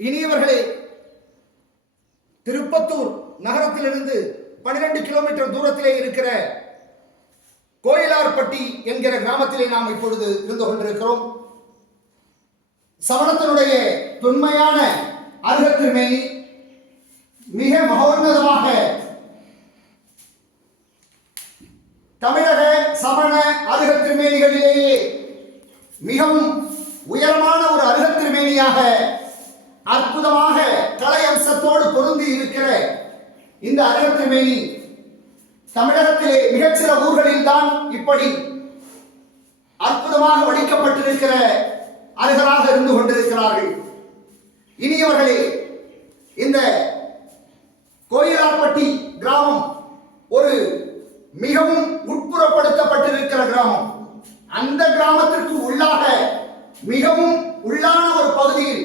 இனியவர்களே திருப்பத்தூர் நகரத்திலிருந்து பனிரெண்டு கிலோமீட்டர் தூரத்திலே இருக்கிற கோயிலார்பட்டி என்கிற கிராமத்திலே நாம் இப்பொழுது இருந்து கொண்டிருக்கிறோம். சமணத்தினுடைய தொன்மையான அருகத்திருமேனி மிக மகோன்னதமாக தமிழக சமண அருகத்திருமேனிகளிலேயே மிகவும் உயரமான ஒரு அருகத்திருமேனியாக அற்புதமாக கலை அம்சத்தோடு பொருந்தி இருக்கிற இந்த அருகத் திருமேனி தமிழகத்திலே மிகச்சில ஊர்களில் தான் இப்படி அற்புதமாக வடிக்கப்பட்டிருக்கிற அருகராக இருந்து கொண்டிருக்கிறார்கள். இனியவர்களே இந்த கோயிலாப்பட்டி கிராமம் ஒரு மிகவும் உட்புறப்படுத்தப்பட்டிருக்கிற கிராமம். அந்த கிராமத்திற்கு உள்ளாக மிகவும் உள்ளான ஒரு பகுதியில்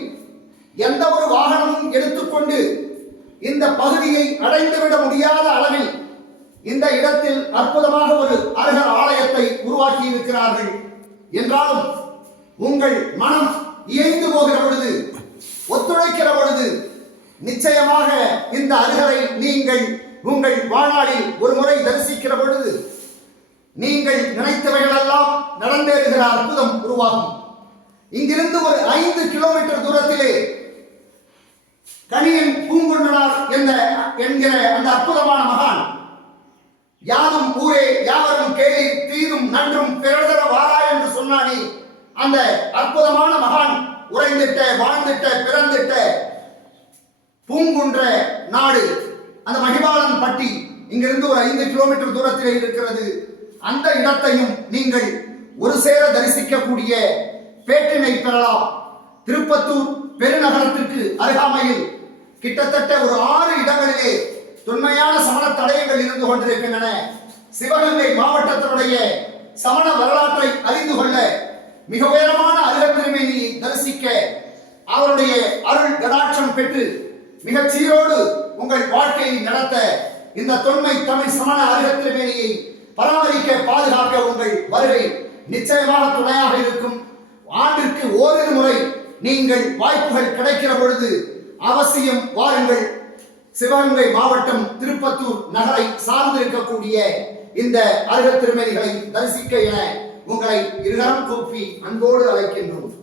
எந்த ஒரு வாகனமும் எடுத்துக்கொண்டு இந்த பகுதியை அடைந்துவிட முடியாத அளவில் இந்த இடத்தில் அற்புதமாக ஒரு அருகர் ஆலயத்தை உருவாக்கி இருக்கிறார்கள் என்றாலும் உங்கள் மனம் இயைந்து போகிற பொழுது ஒத்துழைக்கிற பொழுது நிச்சயமாக இந்த அருகரை நீங்கள் உங்கள் வாழ்நாளில் ஒரு முறை தரிசிக்கிற பொழுது நீங்கள் நினைத்தவைகளெல்லாம் நடந்தேறுகிற அற்புதம் உருவாகும். இங்கிருந்து ஒரு ஐந்து கிலோமீட்டர் தூரத்திலே என்கிற அந்த அற்புதமான மகான். யாதும் ஊரே யாவரும் கேளி தீரும் நன்றும் பிறதர வாரா என்று சொன்னானே அந்த அற்புதமான மகான் உறைந்திட்ட வாழ்ந்திட்ட பிறந்திட்ட பூங்குன்ற நாடு அந்த மகிபாலன் பட்டி இங்கிருந்து ஒரு ஐந்து கிலோமீட்டர் தூரத்தில் இருக்கிறது. அந்த இடத்தையும் நீங்கள் ஒரு சேர தரிசிக்கக்கூடிய பேட்டினை பெறலாம். திருப்பத்தூர் பெருநகரத்திற்கு அருகாமையில் கிட்டத்தட்ட ஒரு ஆறு இடங்களிலே தொன்மையான சமண தடயங்கள் இருந்து கொண்டிருக்கின்றன. சிவகங்கை மாவட்டத்தினுடைய சமண வரலாற்றை அறிந்து கொள்ள மிக உயரமான அருகத்திருமேனியை தரிசிக்க அவருடைய அருள் கடாட்சம் பெற்று மிகச் சீரோடு உங்கள் வாழ்க்கையை நடத்த இந்த தொன்மை தமிழ் சமண அருகத்திருமேனியை பராமரிக்க பாதுகாக்க உங்கள் வருகை நிச்சயமாக துணையாக இருக்கும். ஆண்டிற்கு ஓரிரு முறை நீங்கள் வாய்ப்புகள் கிடைக்கிற பொழுது அவசியம் வாருங்கள். சிவகங்கை மாவட்டம் திருப்பத்தூர் நகரை சார்ந்து இருக்கக்கூடிய இந்த அருகத் திருமணிகளை தரிசிக்க என உங்களை இருகரம் கூப்பி அன்போடு அழைக்கின்றோம்.